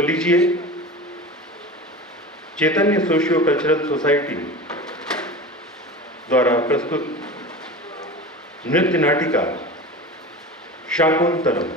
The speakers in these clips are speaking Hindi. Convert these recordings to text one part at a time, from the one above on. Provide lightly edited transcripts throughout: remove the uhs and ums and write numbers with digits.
तो लीजिए, चैतन्य सोशियो कल्चरल सोसाइटी द्वारा प्रस्तुत नृत्य नाटिका शाकुंतलम।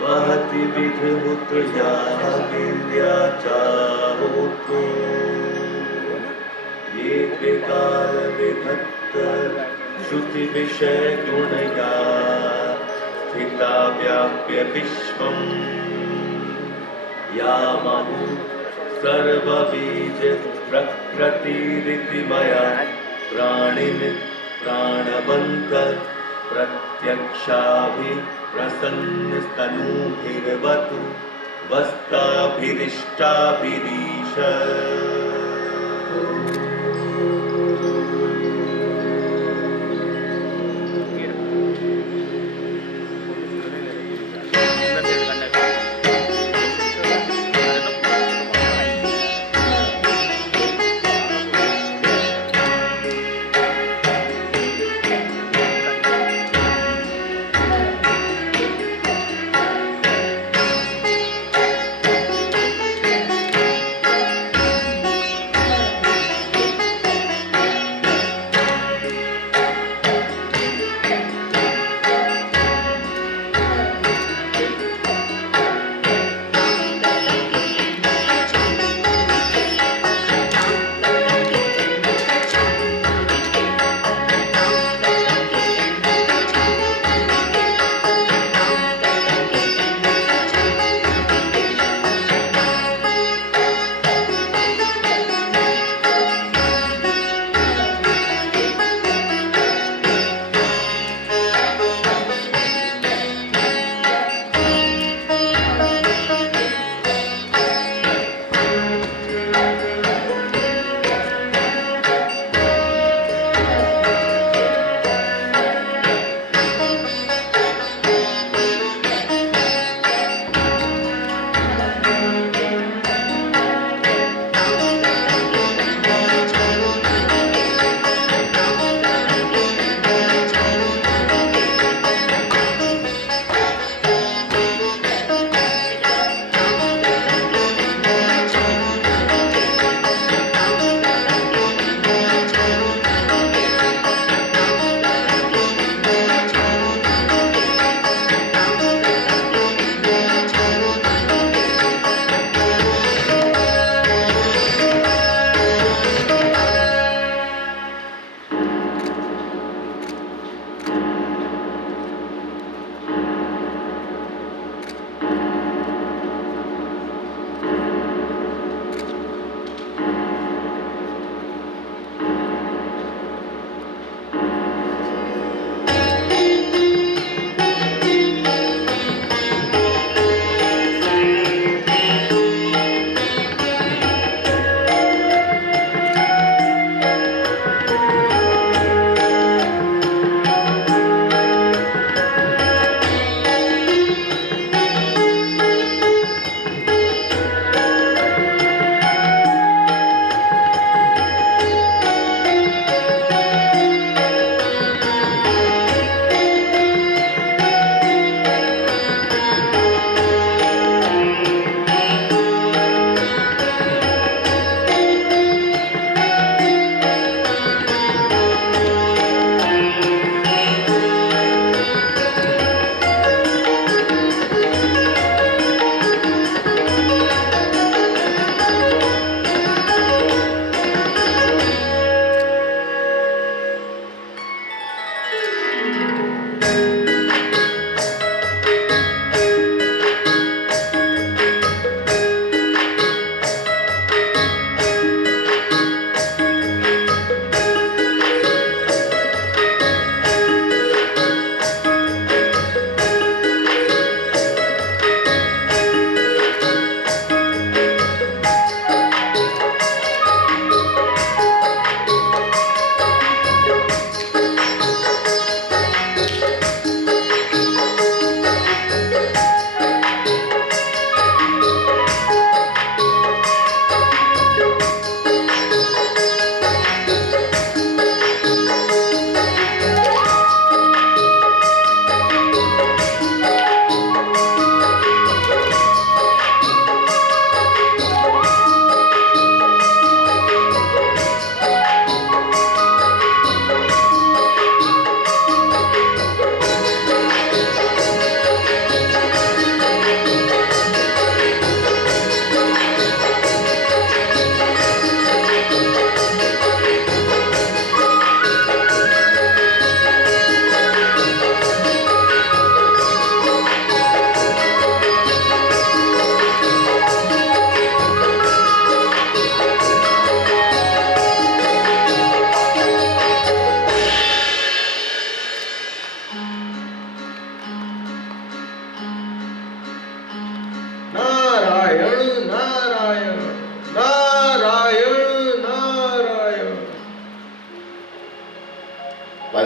वहति विधुत विद्या चाहोतो ये त्रिकाल विभक्त श्रुति विषय गुणया स्थिता व्याप्य विश्वम् या महु सर्वबीज प्रकृतिरिति मया प्राणिन् प्राणवन्त प्रत्यक्षाभि प्रसन्नस्तनूभिर्वतु वस्ताभिरिष्टाभिरीश।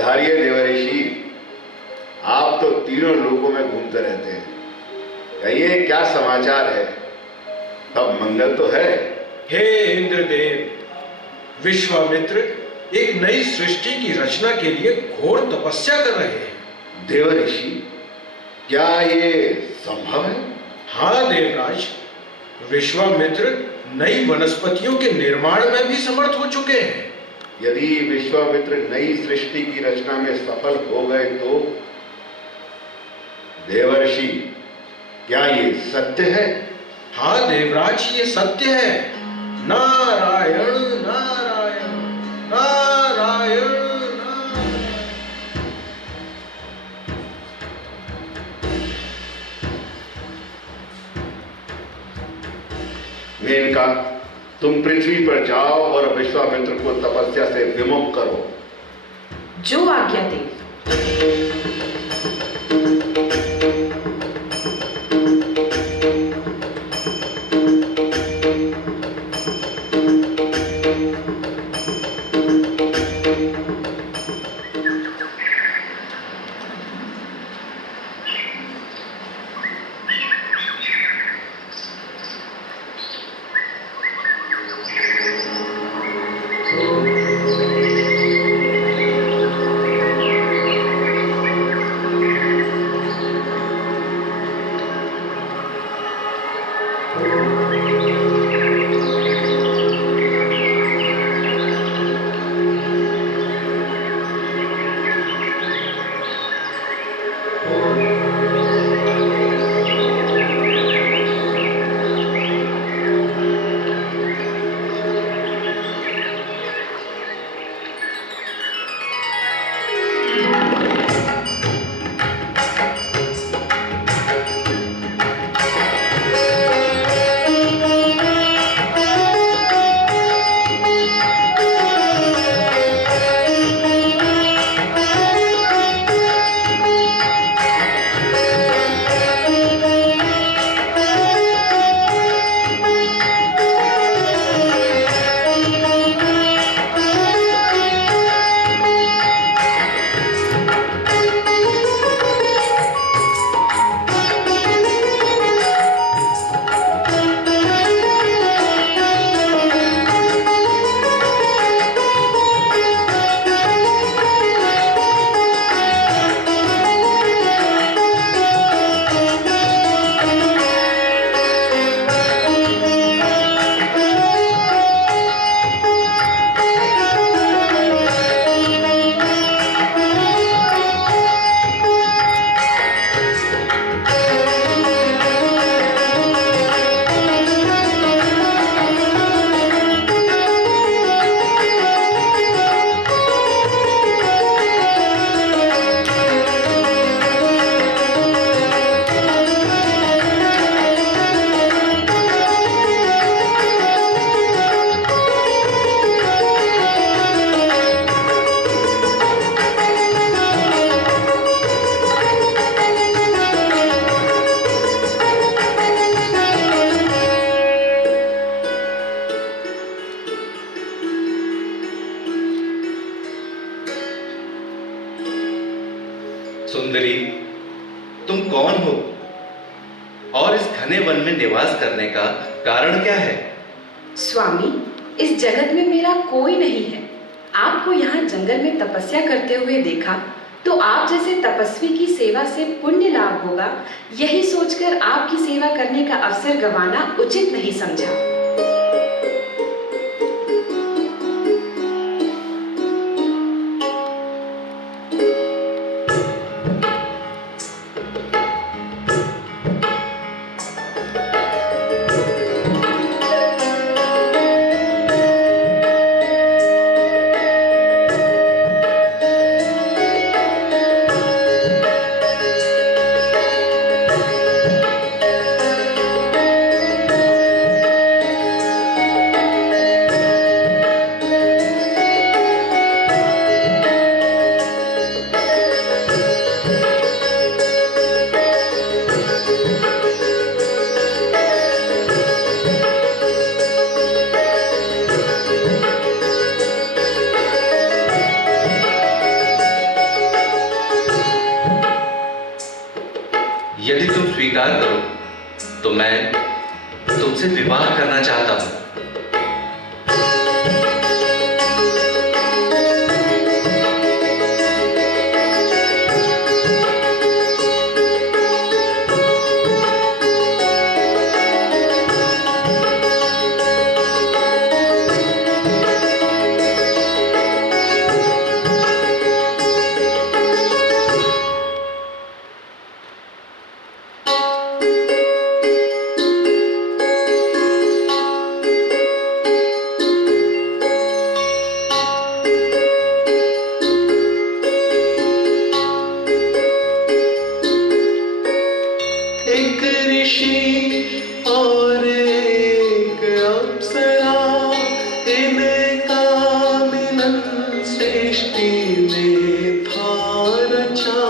पधारिए देवर्षि। आप तो तीनों लोकों में घूमते रहते हैं, कहिए क्या समाचार है? सब मंगल तो है? हे इंद्रदेव, विश्वामित्र एक नई सृष्टि की रचना के लिए घोर तपस्या कर रहे हैं। देवर्षि, क्या ये संभव है? हाँ देवराज, विश्वामित्र नई वनस्पतियों के निर्माण में भी समर्थ हो चुके हैं। यदि विश्वामित्र नई सृष्टि की रचना में सफल हो गए तो? देवर्षि, क्या ये सत्य है? हाँ देवराज, ये सत्य है। नारायण नारायण नारायण नारायण। मेनका, तुम पृथ्वी पर जाओ और विश्वामित्र को तपस्या से विमुख करो। जो आज्ञा देव। सुंदरी, तुम कौन हो और इस घने वन में निवास करने का कारण क्या है? स्वामी, इस जगत में मेरा कोई नहीं है। आपको यहाँ जंगल में तपस्या करते हुए देखा तो आप जैसे तपस्वी की सेवा से पुण्य लाभ होगा, यही सोचकर आपकी सेवा करने का अवसर गंवाना उचित नहीं समझा। यदि तुम स्वीकार करो तो मैं तुमसे विवाह करना चाहता हूं। एक ऋषि और एक अप्सरा, इनका मिलन सृष्टि में था रचा।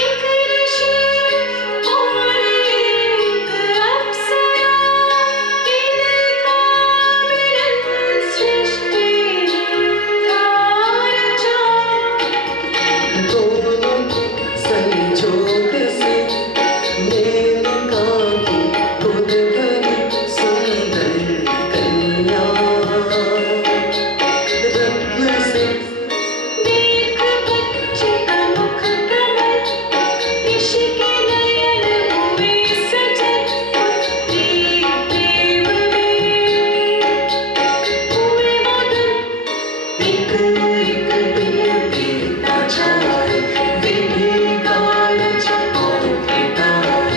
एक ऋषि और एक अप्सरा, इनका मिलन सृष्टि था रचा। दोनों संजोग से मेनका की खुद भरी सुंदर कन्या। रत्न से देख बच्चे का मुख कमल, ऋषि के नयन हुए सजल। पुत्री प्रेम में हुए मगन। एक एक बेटे का चार, विधि काज और पिटार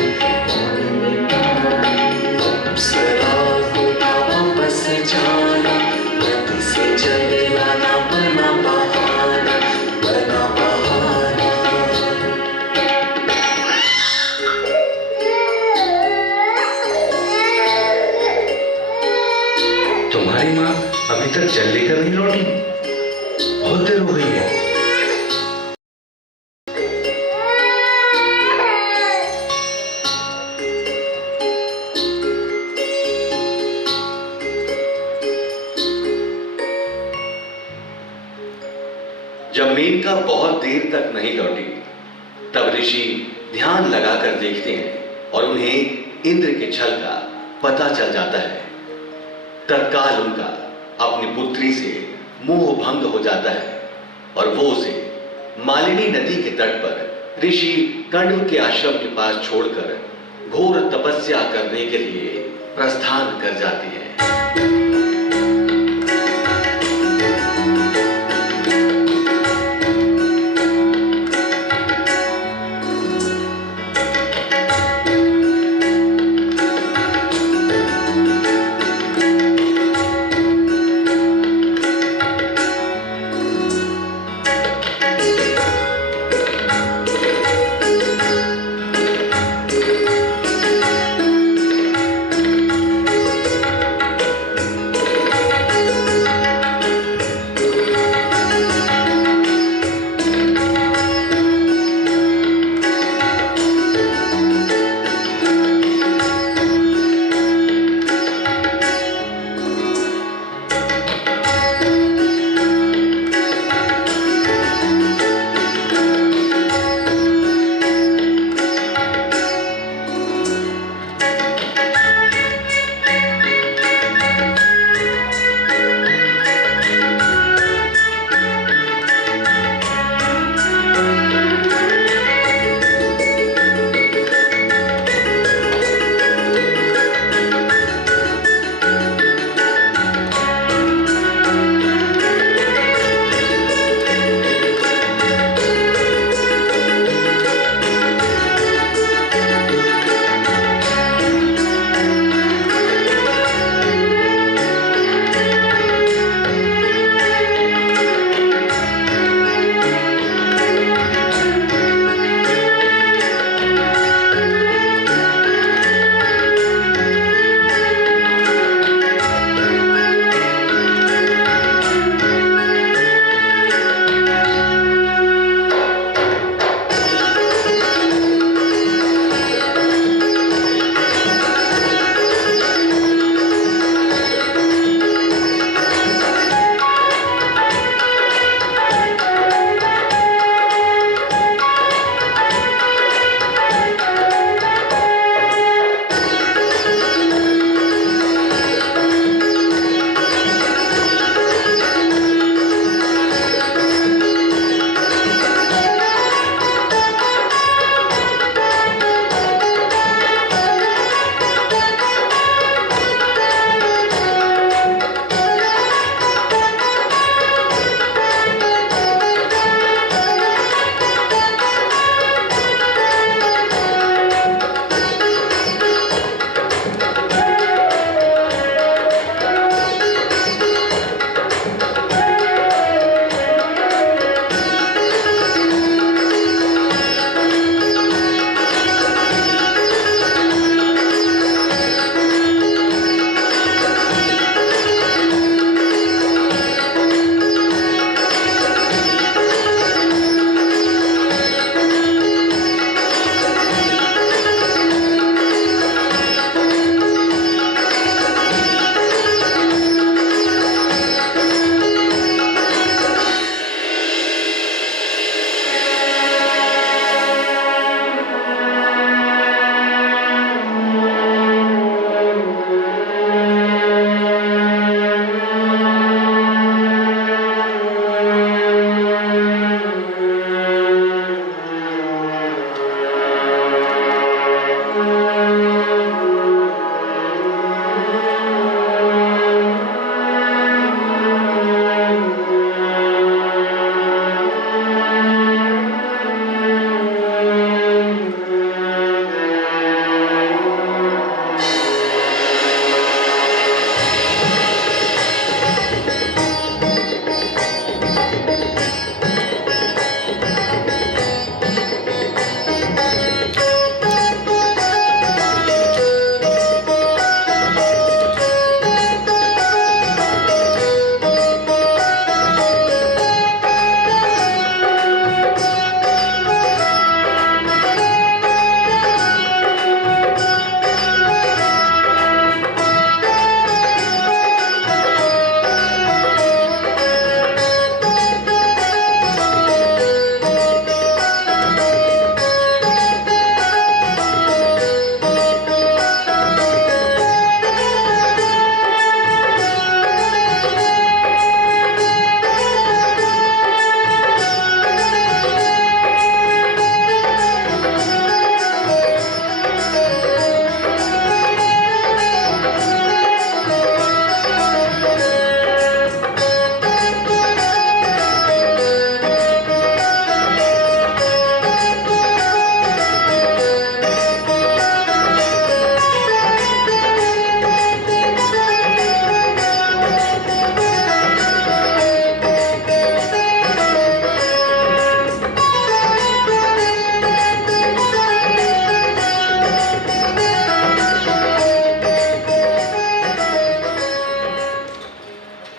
और मिटार। अप्सरा को वापस जाना, नदी से जल लाना बना बहाना, बना बहाना। तुम्हारी माँ अभी तक जल लेकर नहीं लौटी, बहुत देर हो गई है। जब मेनका बहुत देर तक नहीं लौटी, तब ऋषि ध्यान लगाकर देखते हैं और उन्हें इंद्र के छल का पता चल जाता है। तत्काल उनका अपनी पुत्री से मोह भंग हो जाता है और वो उसे मालिनी नदी के तट पर ऋषि कण्व के आश्रम के पास छोड़कर घोर तपस्या करने के लिए प्रस्थान कर जाती है।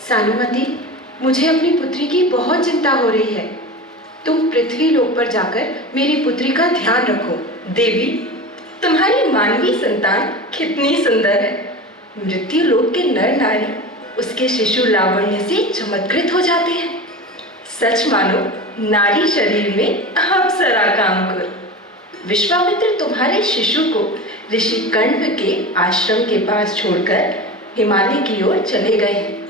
सानुमति, मुझे अपनी पुत्री की बहुत चिंता हो रही है। तुम पृथ्वी लोक पर जाकर मेरी पुत्री का ध्यान रखो। देवी, तुम्हारी मानवीय संतान कितनी सुंदर है। मृत्यु लोक के नर नारी उसके शिशु लावण्य से चमत्कृत हो जाते हैं। सच मानो नारी शरीर में अप्सरा का अंकुर। विश्वामित्र तुम्हारे शिशु को ऋषि कण्व के आश्रम के पास छोड़कर हिमालय की ओर चले गए हैं।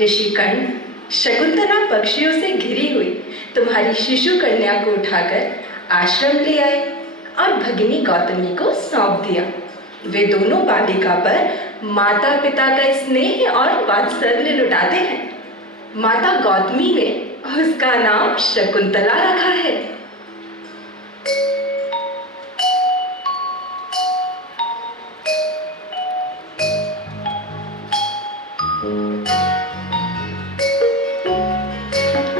ऋषि कण्व शकुंतला पक्षियों से घिरी हुई तुम्हारी शिशु कन्या को उठाकर आश्रम ले आए और भगिनी गौतमी को सौंप दिया। वे दोनों बालिका पर माता पिता का स्नेह और वात्सल्य लुटाते हैं। माता गौतमी ने उसका नाम शकुंतला रखा है।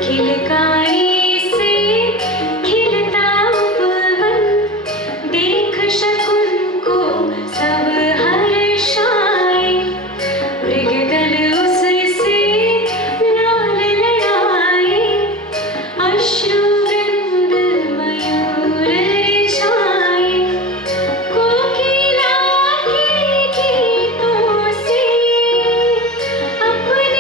खिलकारी से खिलता उपवन, देख शकुन को सब हर्षाए। मृगदल उससे लाल लड़ाए, अश्रुबिंद मयूर रिझाए। कोकिला के गीतों से अपने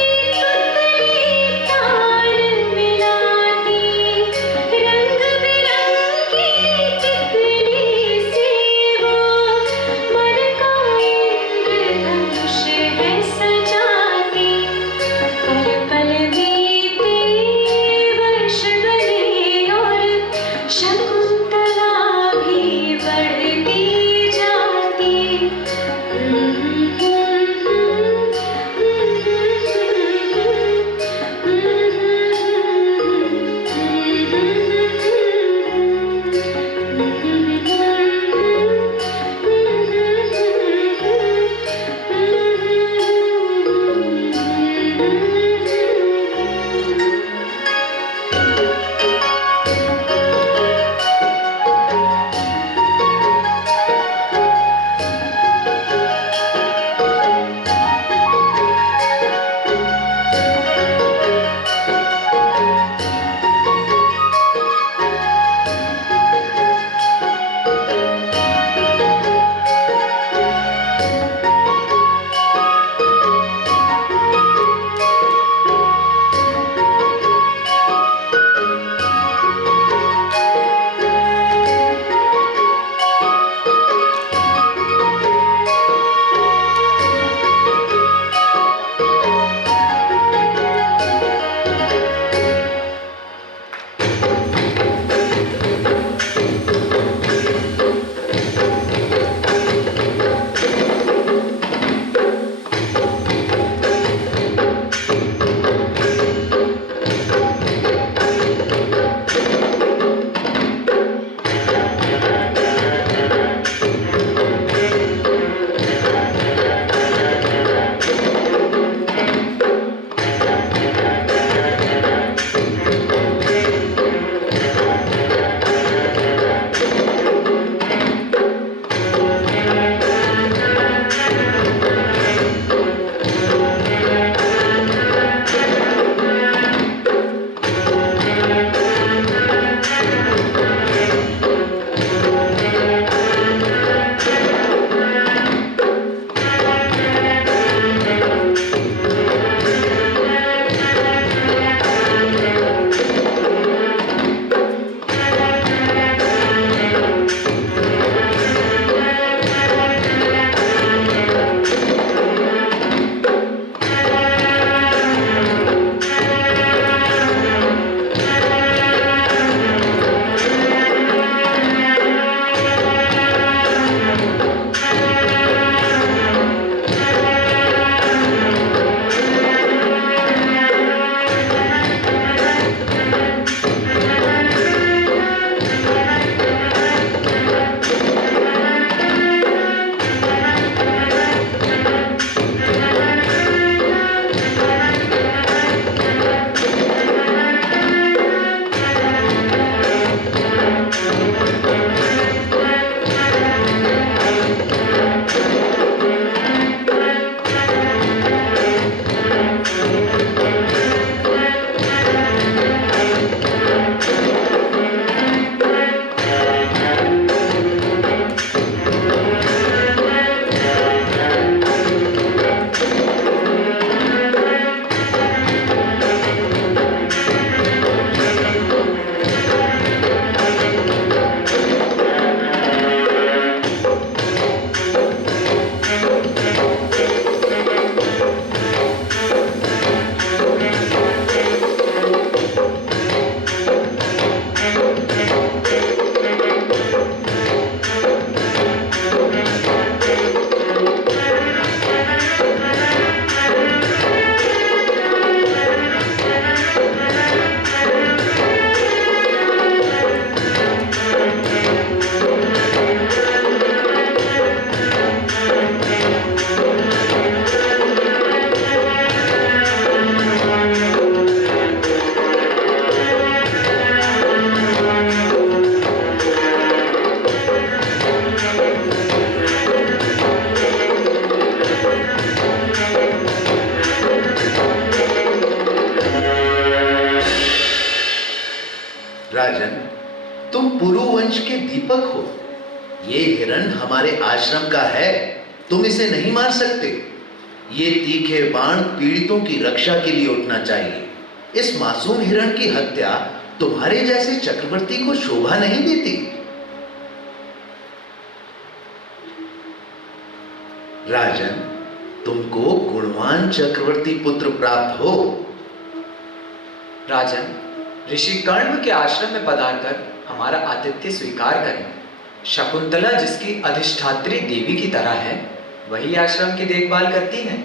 राजन, तुम पुरु वंश के दीपक हो। ये हिरण हमारे आश्रम का है, तुम इसे नहीं मार सकते। ये तीखे बाण पीड़ितों की रक्षा के लिए उठना चाहिए। इस मासूम हिरण की हत्या तुम्हारे जैसे चक्रवर्ती को शोभा नहीं देती। राजन, तुमको गुणवान चक्रवर्ती पुत्र प्राप्त हो। राजन, ऋषि कर्ण के आश्रम में पधारकर हमारा आतिथ्य स्वीकार करें। शकुंतला जिसकी अधिष्ठात्री देवी की तरह है, वही आश्रम की देखभाल करती है।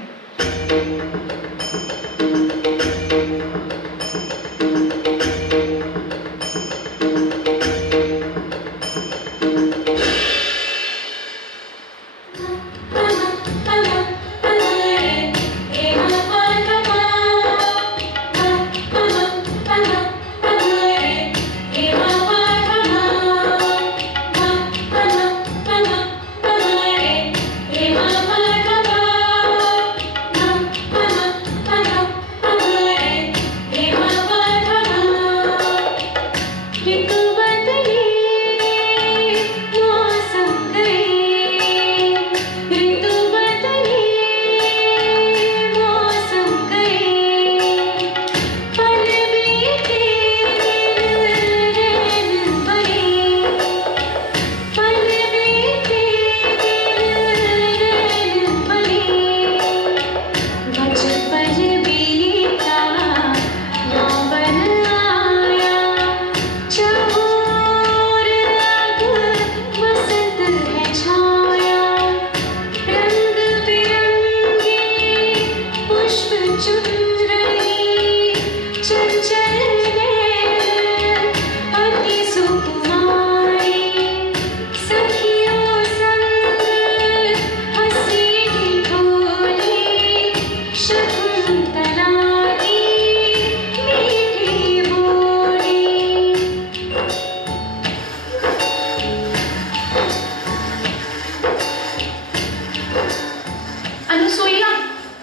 अनुसुईया,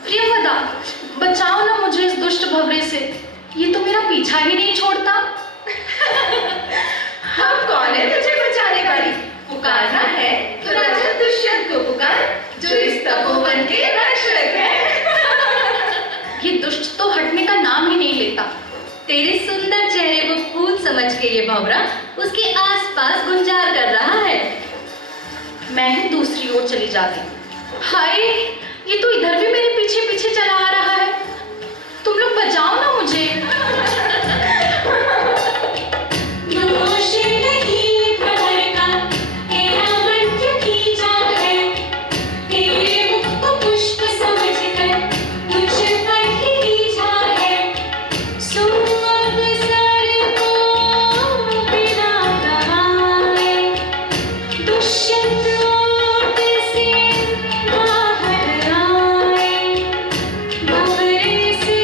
प्रियवदा, बचाओ ना मुझे इस दुष्ट भवरे से। ये तो मेरा पीछा ही नहीं छोड़ता। हम कौन है तुझे बचाने वाली? पुकारना है तो राजा दुष्यंत को पुकार, जो इस तपोवन के रक्षक है। ये दुष्ट तो हटने का नाम ही नहीं लेता। तेरे सुंदर चेहरे को फूल समझ के ये भंवरा उसके आसपास गुंजार कर रहा है। मैं ही दूसरी ओर चली जाती। हाय, ये तो इधर भी मेरे पीछे पीछे चला आ रहा है। तुम लोग बचाओ ना मुझे। दोष नहीं प्रहर का, तेरा मन क्यों खींचा है? तेरे मुख को पुष्प समझकर तुझ पर ही खींचा है। सो अब सर को बिना दबाए दुष्यंत ओट से बाहर आए। भंवरे से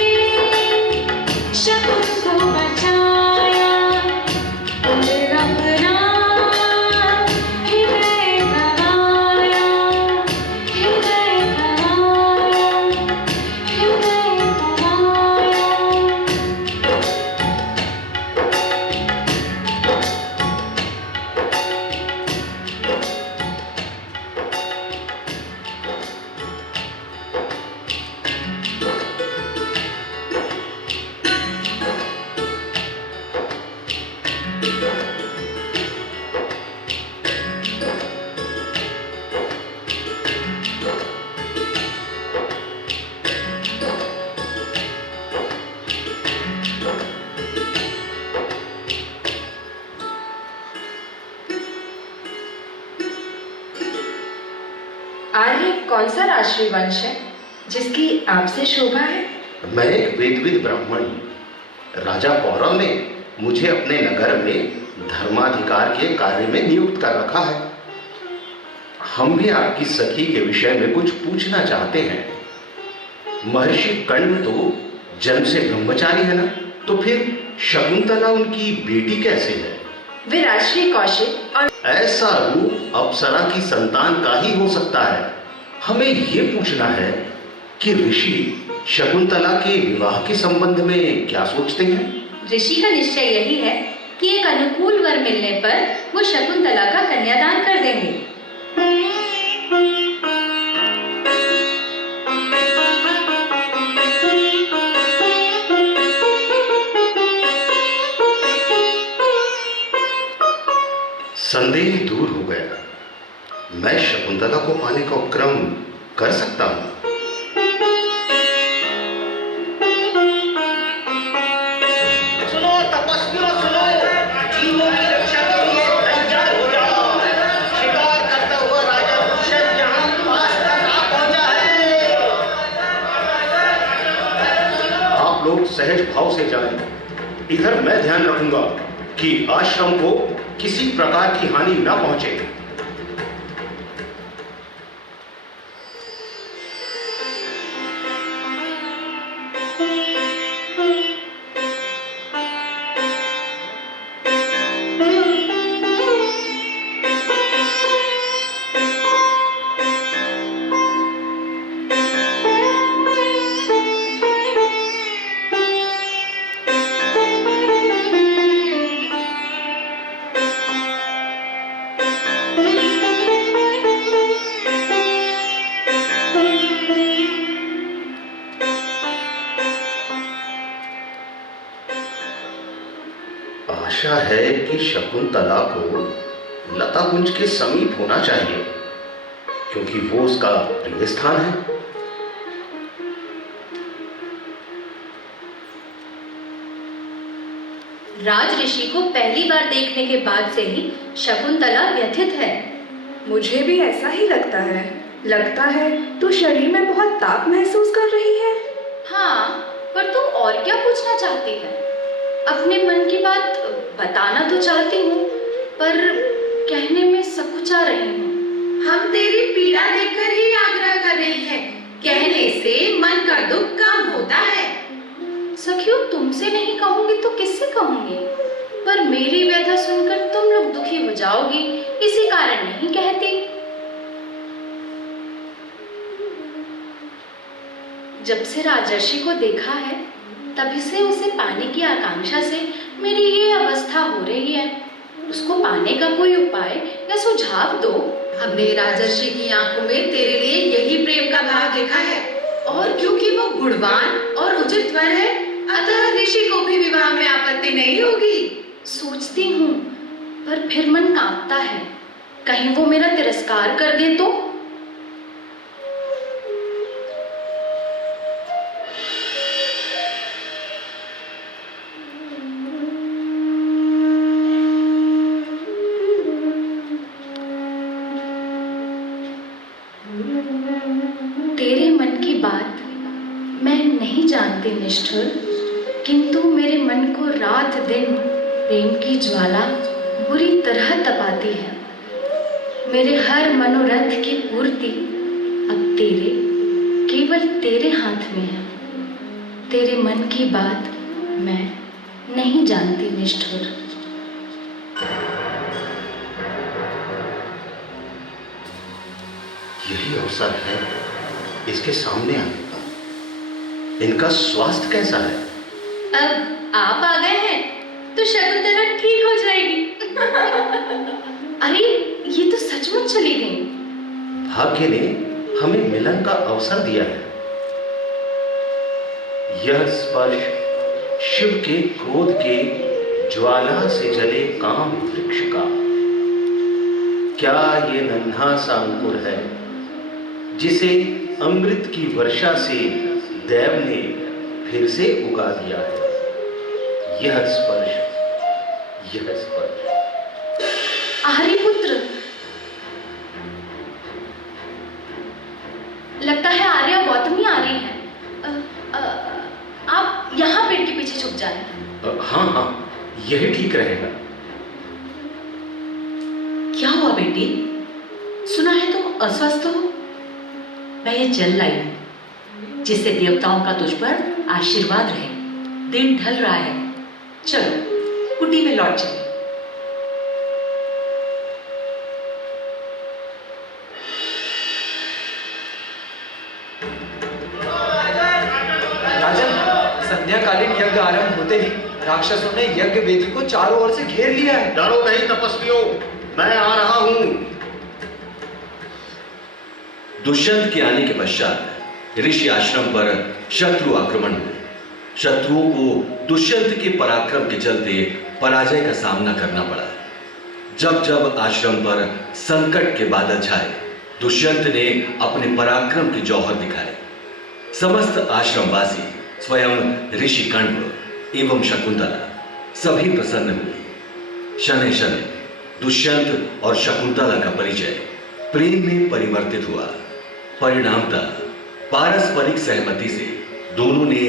शकुन को बचाया और अपना हृदय गवाया, हृदय गवाया, हृदय गवाया। आर्य कौन सा राष्ट्रीय वंश है जिसकी आपसे शोभा है? मैं एक वेदविद ब्राह्मण हूँ। राजा पौरव ने मुझे अपने नगर में धर्माधिकार के कार्य में नियुक्त कर रखा है। हम भी आपकी सखी के विषय में कुछ पूछना चाहते हैं। महर्षि कण्व तो जन्म से ब्रह्मचारी है ना, तो फिर शकुंतला उनकी बेटी कैसे है? वे राष्ट्रीय कौशिक और ऐसा रूप अप्सरा की संतान का ही हो सकता है। हमें ये पूछना है कि ऋषि शकुंतला के विवाह के संबंध में क्या सोचते हैं? ऋषि का निश्चय यही है कि एक अनुकूल वर मिलने पर वो शकुंतला का कन्यादान कर देंगे। संदेह दूर हो गया। मैं शकुंतला को पाने का उपक्रम कर सकता हूं। सुनो तपस्वियों, सुनो, जीवों की रक्षा के लिए तैयार हो जाओ। शिकार करता हुआ राजा दुष्यंत यहाँ पास तक आ पहुंचा है। आप लोग सहज भाव से जाएं। इधर मैं ध्यान रखूंगा कि आश्रम को किसी प्रकार की हानि न पहुंचे। आशा है कि शकुंतला को लताकुंज के समीप होना चाहिए, क्योंकि वो उसका प्रिय स्थान है। राज ऋषि को पहली बार देखने के बाद से ही शकुंतला व्यथित है। मुझे भी ऐसा ही लगता है। लगता है तू शरीर में बहुत ताप महसूस कर रही है। हाँ, पर तू और क्या पूछना चाहती है? अपने मन की बात बताना तो चाहती हूँ, पर कहने में सकुचा रही हूँ। हम तेरी पीड़ा देखकर ही आग्रह कर रही हैं। कहने से मन का दुख कम होता है। सखियों, तुमसे नहीं कहूंगी तो किससे कहूंगी? पर मेरी व्यथा सुनकर तुम लोग दुखी हो जाओगी, इसी कारण नहीं कहती। जब से राजर्षि को देखा है, तभी से उसे पाने की आकांक्षा से मेरी ये अवस्था हो रही है। उसको पाने का कोई उपाय या सुझाव दो। हमने राजर्षि की आंखों में तेरे लिए यही प्रेम का भाव देखा है, और क्योंकि वो गुणवान और उचित वर है, अतः ऋषि को भी विवाह में आपत्ति नहीं होगी। सोचती हूँ, पर फिर मन कांपता है, कहीं वो मेरा तिरस्कार कर दे तो। तेरे मन की बात मैं नहीं जानती निष्ठुर, किंतु मेरे मन को रात दिन प्रेम की ज्वाला बुरी तरह तपाती है। मेरे हर मनोरथ की पूर्ति अब केवल तेरे हाथ में है। तेरे मन की बात मैं नहीं जानती निष्ठुर। यही अवसर है इसके सामने आने का। इनका स्वास्थ्य कैसा है? अब आप आ गए हैं तो शकुंतला ठीक हो जाएगी। अरे, ये तो सचमुच चली गई। भाग्य ने हमें मिलन का अवसर दिया है। यह स्पर्श शिव के क्रोध के ज्वाला से जले काम वृक्ष का। क्या ये नन्हा सा अंकुर है जिसे अमृत की वर्षा से देव ने फिर से उगा दिया है। यह स्पर्श आर्यपुत्र, लगता है आर्या गौतमी आ रही है। आप यहाँ पेड़ के पीछे छुप जाएं। हाँ, यही ठीक रहेगा। क्या हुआ बेटी? सुना है तुम अस्वस्थ हो। मैं ये जल लाई हूं, जिससे देवताओं का तुझ पर आशीर्वाद रहे। दिन ढल रहा है, चलो कुटी में लौट चले। राजन, संध्याकालीन यज्ञ आरंभ होते ही राक्षसों ने यज्ञ वेदी को चारों ओर से घेर लिया है। डरो नहीं तपस्वियों, मैं आ रहा हूं। दुष्यंत के आने के पश्चात ऋषि आश्रम पर शत्रु आक्रमण हुए। शत्रुओं को दुष्यंत के पराक्रम के चलते पराजय का सामना करना पड़ा। जब जब आश्रम पर संकट के बादल छाए, दुष्यंत ने अपने पराक्रम के जौहर दिखाए। समस्त आश्रमवासी, स्वयं ऋषि कण्व एवं शकुंतला सभी प्रसन्न हुए। शनै शनै दुष्यंत और शकुंतला का परिचय प्रेम में परिवर्तित हुआ। परिणामतः पारस्परिक सहमति से दोनों ने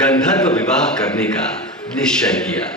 गंधर्व विवाह करने का निश्चय किया।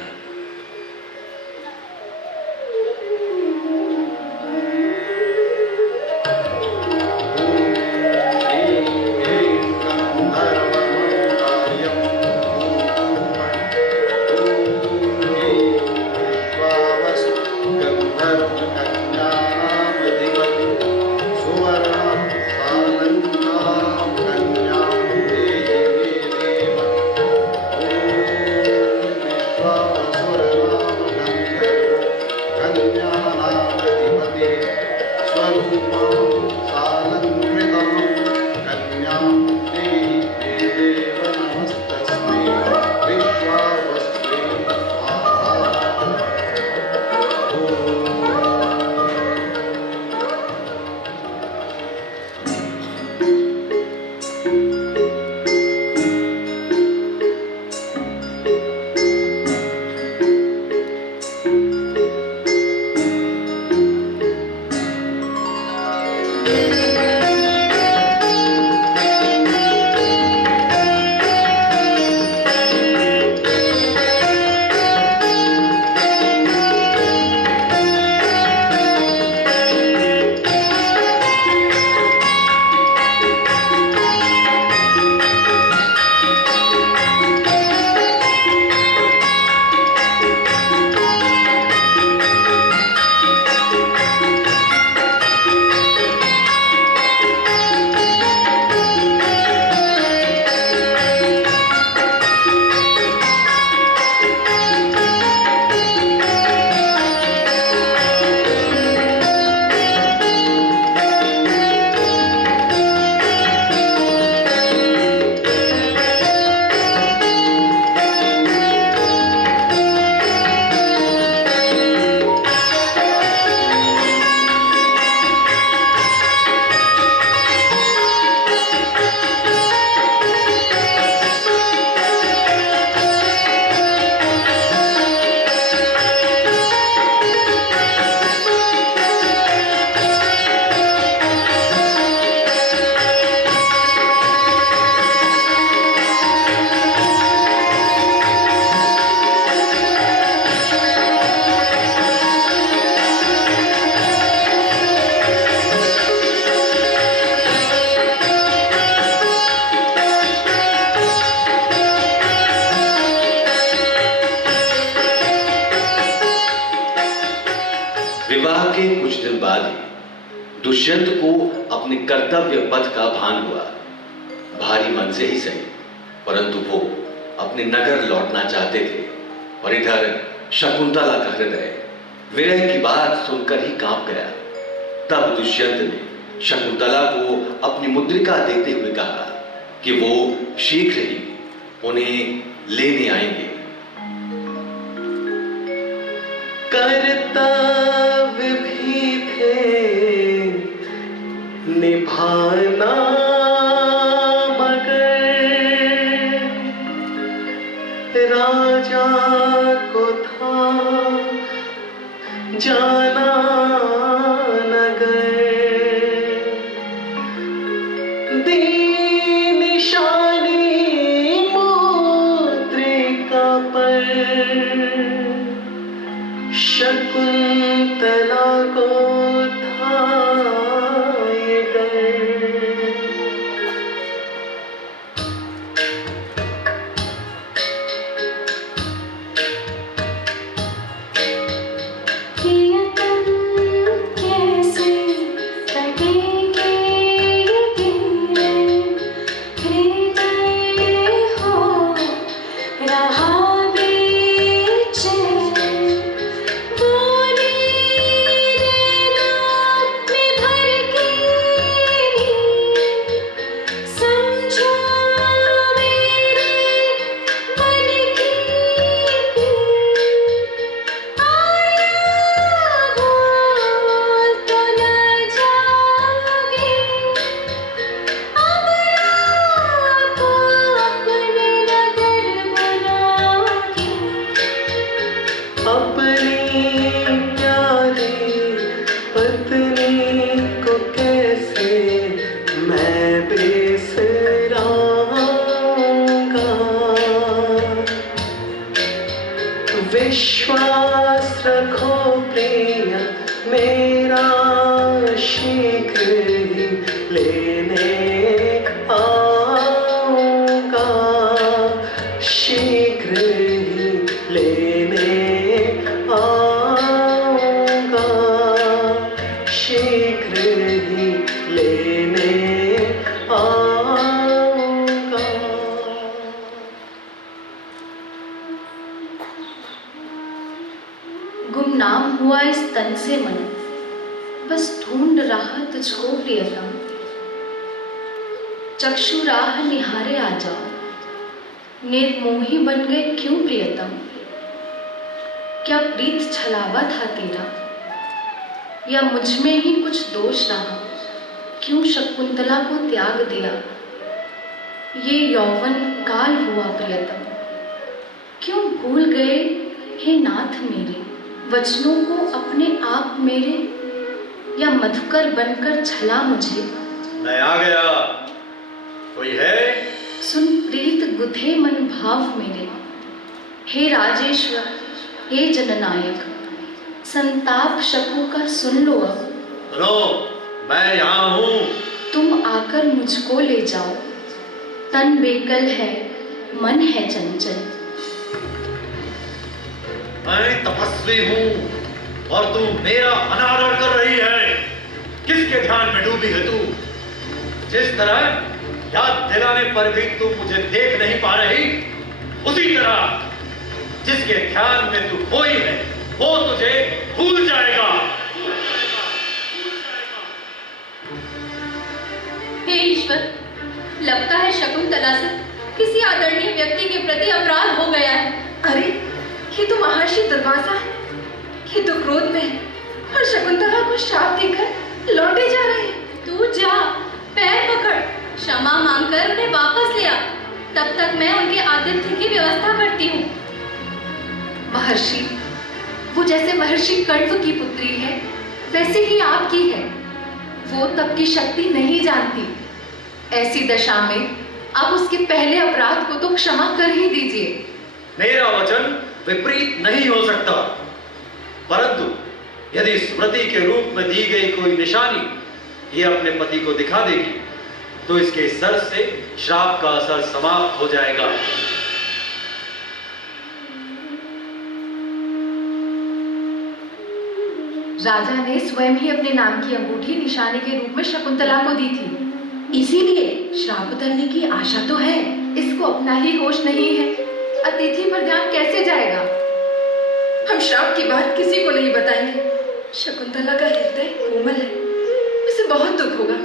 विवाह के कुछ दिन बाद ही दुष्यंत को अपने कर्तव्य पथ का भान हुआ। भारी मन से ही सही, परंतु वो अपने नगर लौटना चाहते थे और इधर शकुंतला का हृदय विरह की बात सुनकर ही कांप गया। तब दुष्यंत ने शकुंतला को अपनी मुद्रिका देते हुए कहा कि वो शीघ्र ही उन्हें लेने आएंगे। कर्तव्य भी थे निभाना, मगर राजा को था जाना नगर। दी निशानी मुद्रिका पर शकुंतला को था ये डर। जहाँ बेचैन बोले नैना में भर के समझो मेरे मन की आया भूल तो न जाओगे अब आपको अपने नगर बनाओगे अपनी प्यारी पत्नी को कैसे मैं बिसराऊंगा। विश्वास रखो प्रिय मेरा शीघ्र ही लेने आऊंगा, शीघ्र ही लेने आऊंगा, शीघ्र ही लेने आऊंगा। गुमनाम हुआ इस तन से मन, बस ढूंढ रहा तुझको प्रियतम। चक्षु राह निहारे आ जाओ, निर्मोही बन गए क्यों प्रियतम। क्या प्रीत छलावा था तेरा, या मुझ में ही कुछ दोष रहा, क्यों शकुंतला को त्याग दिया। ये यौवन काल हुआ प्रियतम, क्यों भूल गए हे नाथ मेरे वचनों को अपने आप मेरे, या मधुकर बनकर छला मुझे। मैं आ गया, कोई है? सुन प्रीत गुथे मन भाव मेरे, हे राजेश्वर हे जननायक, संताप शकु का सुन लो अब। सुनो, मैं यहाँ हूँ। तुम आकर मुझको ले जाओ, तन बेकल है मन है चंचल। मैं तपस्वी हूँ और तू मेरा अनादर कर रही है। किसके ध्यान में डूबी है तू? जिस तरह याद दिलाने पर भी तू मुझे देख नहीं पा रही, उसी तरह जिसके ध्यान में तू खोई है वो तुझे भूल जाएगा। हे ईश्वर, लगता है शकुंतला से किसी आदरणीय व्यक्ति के प्रति अपराध हो गया है। अरे ये तो महर्षि दुर्वासा है, ये तो क्रोध में है और शकुंतला को शाप देकर लौटे जा रहे हैं। तू जा, पैर पकड़, क्षमा मांगकर उन्हें वापस ले आ। तब तक मैं उनके आतिथ्य की व्यवस्था करती हूँ। महर्षि, वो जैसे महर्षि कण्व की पुत्री है वैसे ही आपकी है। वो तप की शक्ति नहीं जानती। ऐसी दशा में अब उसके पहले अपराध को तो क्षमा कर ही दीजिए। मेरा वचन विपरीत नहीं हो सकता, परंतु यदि स्मृति के रूप में दी गई कोई निशानी ये अपने पति को दिखा देगी तो इसके सर से श्राप का असर समाप्त हो जाएगा। राजा ने स्वयं ही अपने नाम की अंगूठी निशाने के रूप में शकुंतला को दी थी, इसीलिए श्राप उतरने की आशा तो है। इसको अपना ही होश नहीं है, अतिथि पर ध्यान कैसे जाएगा। हम श्राप की बात किसी को नहीं बताएंगे। शकुंतला का हृदय कोमल है, उसे बहुत दुख होगा।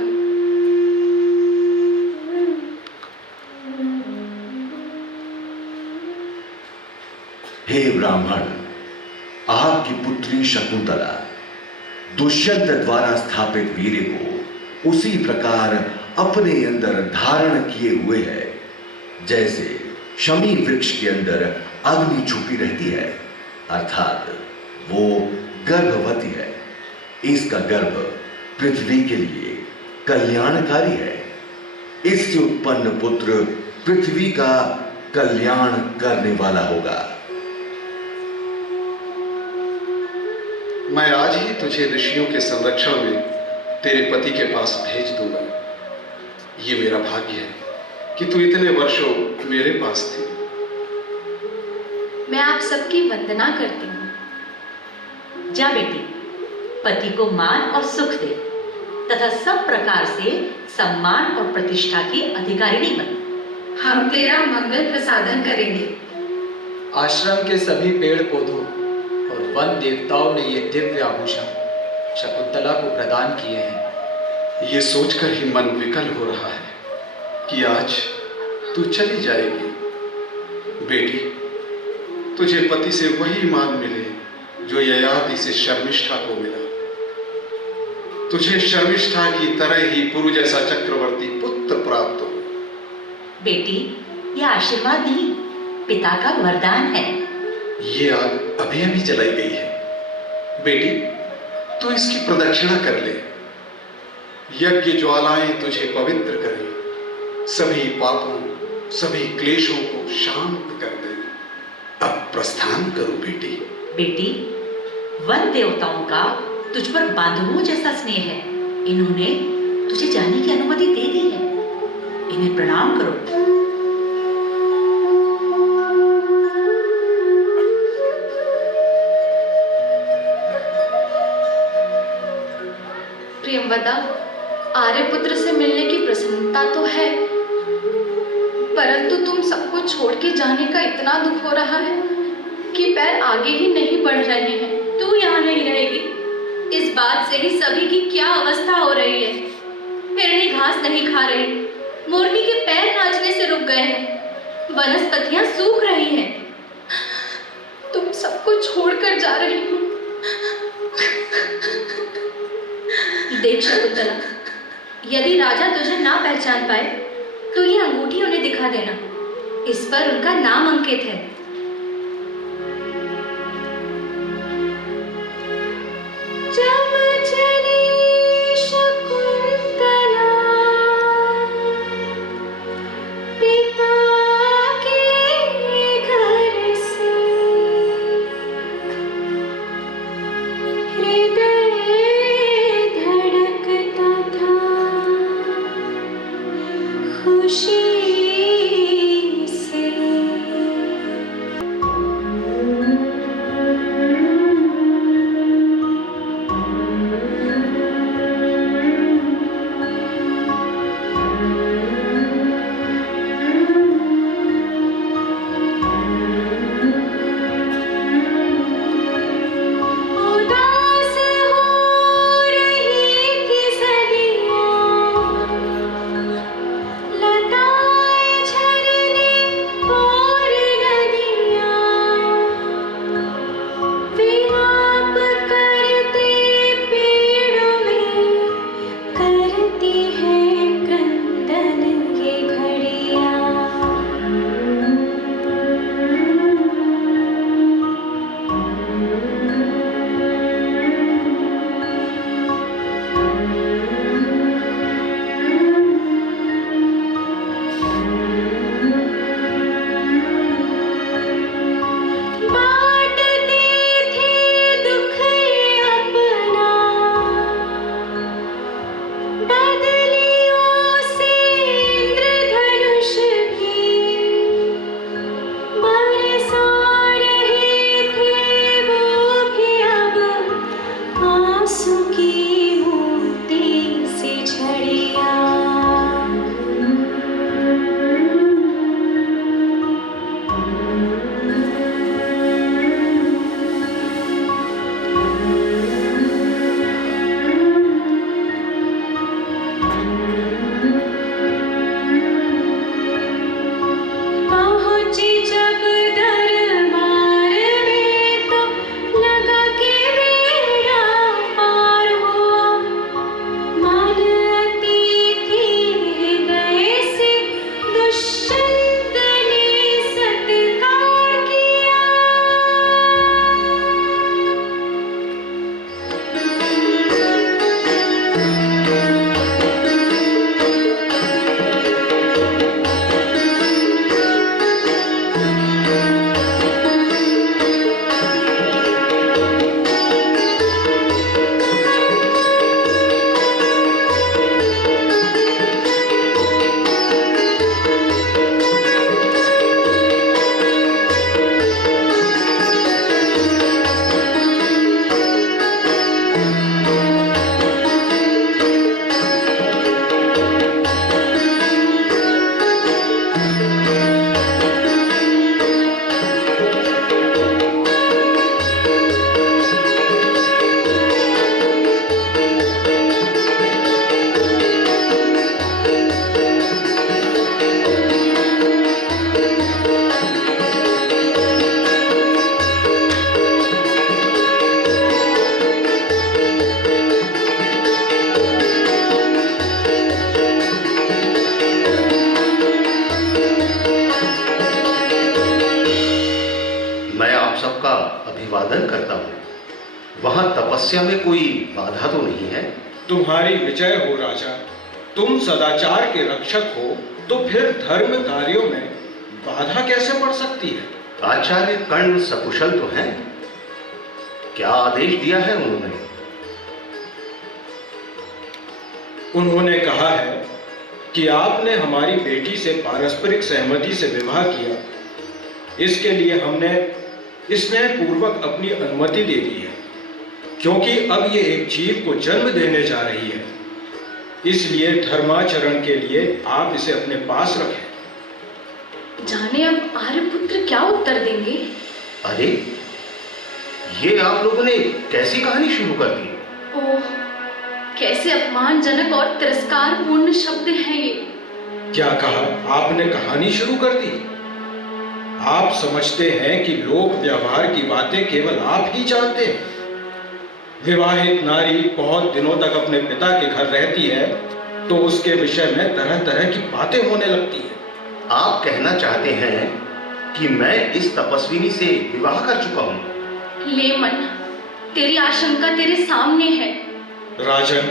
हे ब्राह्मण, आपकी पुत्री शकुंतला दुष्यंत द्वारा स्थापित वीर्य को उसी प्रकार अपने अंदर धारण किए हुए है जैसे शमी वृक्ष के अंदर अग्नि छुपी रहती है, अर्थात वो गर्भवती है। इसका गर्भ पृथ्वी के लिए कल्याणकारी है। इससे उत्पन्न पुत्र पृथ्वी का कल्याण करने वाला होगा। मैं आज ही तुझे ऋषियों के संरक्षण में तेरे पति के पास भेज दूंगा। ये मेरा भाग्य है कि तू इतने वर्षों मेरे पास थी। मैं आप सबकी वंदना करती हूँ। जा बेटी, पति को मान और सुख दे तथा सब प्रकार से सम्मान और प्रतिष्ठा की अधिकारिणी बन। हम तेरा मंगल प्रसादन करेंगे। आश्रम के सभी पेड़ पौधों और वन देवताओं ने ये दिव्य आभूषण शकुंतला को प्रदान किए हैं। ये सोचकर ही मन विकल हो रहा है कि आज तू चली जाएगी। बेटी, तुझे पति से वही मान मिले जो ययाति से शर्मिष्ठा को मिला। तुझे शर्मिष्ठा की तरह ही पुरु जैसा चक्रवर्ती पुत्र प्राप्त हो। बेटी, यह आशीर्वाद नहीं, पिता का वरदान है। ये आग अभी अभी जलाई गई है। बेटी, तू इसकी प्रदक्षिणा कर ले। यज्ञ ज्वालाएं तुझे पवित्र करें, सभी पापों, सभी क्लेशों को शांत कर दे। अब प्रस्थान करो बेटी। बेटी, वन देवताओं का तुझ पर बांधवों जैसा स्नेह है। इन्होंने तुझे जाने की अनुमति दे दी है। इन्हें प्रणाम करो। प्रियंवदा, आर्यपुत्र से मिलने की प्रसन्नता तो है, परंतु तुम सबको छोड़ के जाने का इतना दुख हो रहा है कि पैर आगे ही नहीं बढ़ रहे हैं। तू यहाँ नहीं रहेगी, इस बात से ही सभी की क्या अवस्था हो रही है। हिरनी घास नहीं खा रही, मोरनी के पैर नाचने से रुक गए हैं, वनस्पतियां सूख रही हैं। तुम सबको छोड़कर जा रही हो। देख शकुंतला, यदि राजा तुझे ना पहचान पाए तो ये अंगूठी उन्हें दिखा देना, इस पर उनका नाम अंकित है। जब चली शकुंतला पिता के घर से, हृदय धड़कता था खुशी से। आप सबका अभिवादन करता हूँ। वहां तपस्या में कोई बाधा तो नहीं है? तुम्हारी विजय हो राजा। तुम सदाचार के रक्षक हो तो फिर धर्म कार्यों में बाधा कैसे पड़ सकती है? आचार्य कर्ण सकुशल तो हैं? क्या आदेश दिया है उन्होंने? उन्होंने कहा है कि आपने हमारी बेटी से पारस्परिक सहमति से विवाह किया, इसके लिए हमने स्नेहपूर्वक अपनी अनुमति दे दी है, क्योंकि अब ये एक जीव को जन्म देने जा रही है। इसलिए धर्माचरण के लिए आप इसे अपने पास रखें। जाने अब आर्यपुत्र क्या उत्तर देंगे? अरे, ये आप लोगों ने कैसी कहानी शुरू कर दी? ओह, कैसे अपमानजनक और तिरस्कारपूर्ण शब्द हैं ये। क्या कहा? आपने कहानी शुरू कर दी? आप समझते हैं कि लोक व्यवहार की बातें केवल आप ही जानते हैं। विवाहित नारी बहुत दिनों तक अपने पिता के घर रहती है तो उसके विषय में तरह तरह की बातें होने लगती हैं। आप कहना चाहते हैं कि मैं इस तपस्विनी से विवाह कर चुका हूं? ले मन, तेरी आशंका तेरे सामने है। राजन,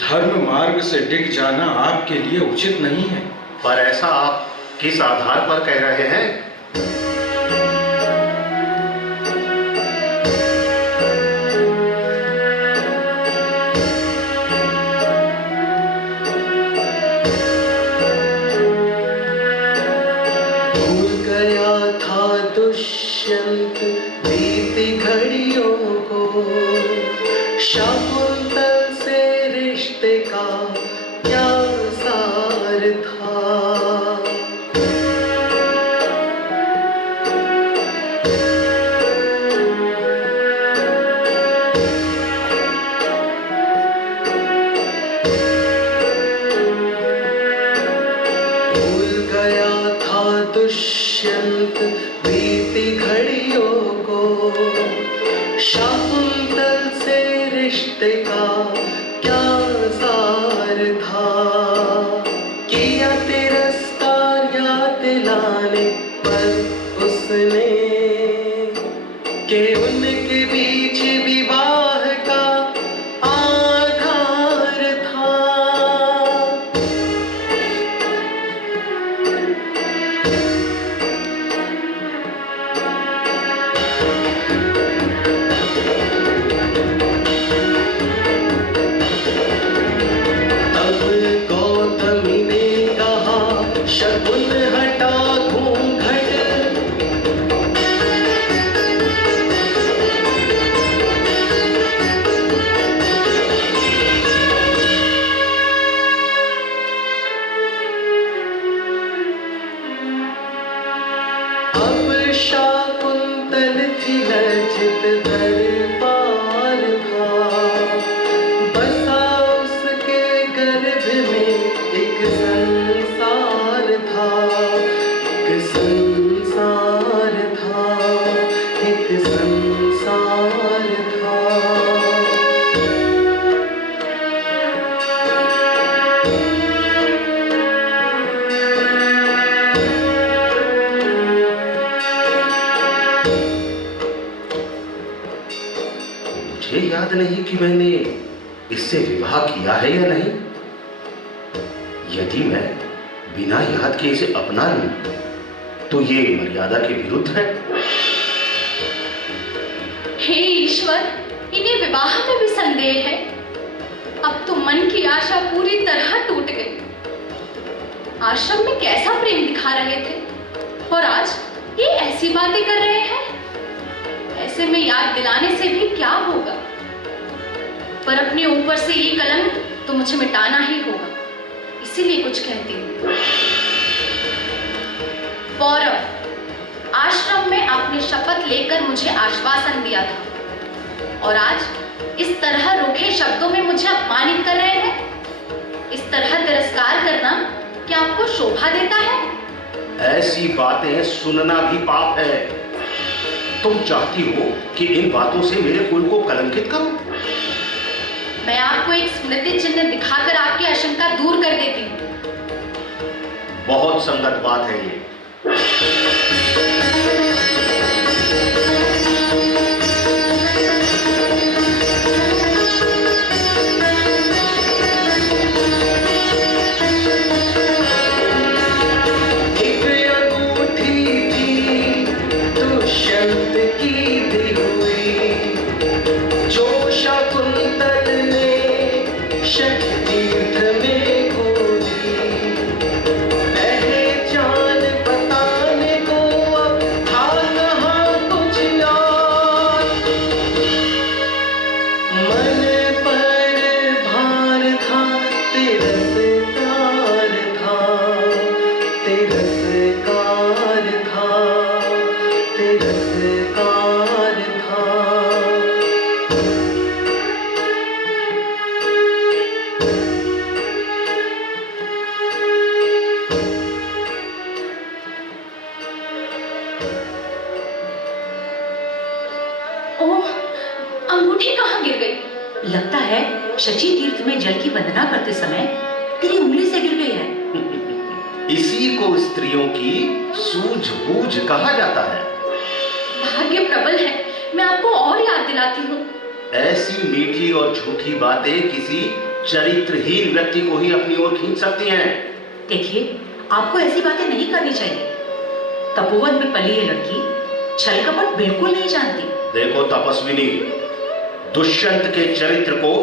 धर्म मार्ग से डिग जाना आपके लिए उचित नहीं है। पर ऐसा आप किस आधार पर कह रहे हैं? भूल गया था दुष्यंत बीती घड़ियों को, शकुंतल से रिश्ते का क्या सार था। भूल गया था दुष्यंत बीती घड़ियों को, शकुंतल से रिश्ते का क्या सार था। किया तिरस्कार याद दिलाने पर उसने कि उनके बीच विवाह का आधार था। तब गौतमी ने कहा, शकुन हटा घूंघट। अब शाकुंतल थी लज्जित दरबार था, बसा उसके गर्भ में एक संसार था, एक संसार था, एक संसार था। मुझे याद नहीं कि मैंने इससे विवाह किया है या नहीं। यदि मैं बिना याद के इसे अपना लूं तो ये मर्यादा के विरुद्ध है। हे ईश्वर, इन्हें विवाह में भी संदेह है। अब तो मन की आशा पूरी तरह टूट गई। आश्रम में कैसा प्रेम दिखा रहे थे और आज ये ऐसी बातें कर रहे हैं। ऐसे में याद दिलाने से भी क्या होगा, पर अपने ऊपर से ये कलंक तो मुझे मिटाना ही होगा, इसीलिए कुछ कहती हूँ। पौरव, आश्रम में आपने शपथ लेकर मुझे आश्वासन दिया था और आज इस तरह रूखे शब्दों में मुझे अपमानित कर रहे हैं। इस तरह तिरस्कार करना क्या आपको शोभा देता है? ऐसी बातें सुनना भी पाप है। तुम चाहती हो कि इन बातों से मेरे कुल को कलंकित करूं? मैं आपको एक स्मृति चिन्ह दिखाकर आपकी आशंका दूर कर देती हूँ। बहुत संगत बात है ये। तिरस्कार था। ओह, अंगूठी कहाँ गिर गई? लगता है शची तीर्थ में जल की वंदना करते समय तेरी उंगली से गिर गई है। इसी को स्त्रियों की सूझबूझ कहा जाता है। भाग्य प्रबल है, मैं आपको और याद दिलाती हूँ। ऐसी मीठी और झूठी बातें किसी चरित्रहीन व्यक्ति को ही अपनी ओर खींच सकती हैं। देखिए, आपको ऐसी बातें नहीं करनी चाहिए। तपोवन में पली ये लड़की छल कपट बिल्कुल नहीं जानती। देखो तपस्विनी, दुष्यंत के चरित्र को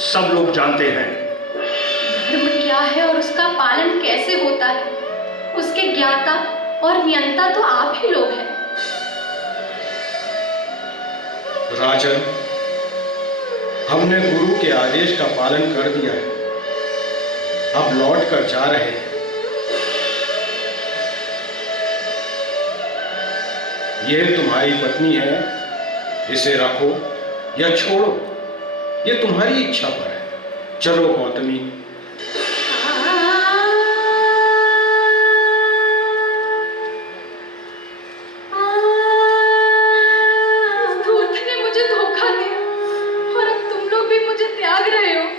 सब लोग जानते हैं। धर्म क्या है और उसका पालन कैसे होता है, उसके ज्ञाता और नियंता तो आप ही लोग हैं। राजन, हमने गुरु के आदेश का पालन कर दिया है, अब लौट कर जा रहे हैं। यह तुम्हारी पत्नी है, इसे रखो या छोड़ो, यह तुम्हारी इच्छा पर है। चलो गौतमी। धूर्त ने मुझे धोखा दिया और अब तुम लोग भी मुझे त्याग रहे हो।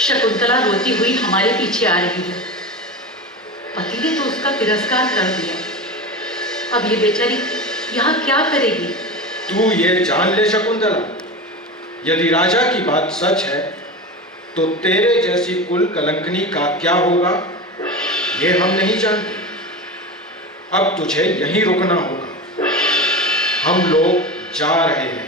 शकुंतला रोती हुई हमारे पीछे आ रही है। पति ने तो उसका तिरस्कार कर दिया। अब ये बेचारी यहाँ क्या करेगी? तू ये जान ले शकुंतला, यदि राजा की बात सच है तो तेरे जैसी कुल कलंकनी का क्या होगा ये हम नहीं जानते। अब तुझे यहीं रुकना होगा, हम लोग जा रहे हैं।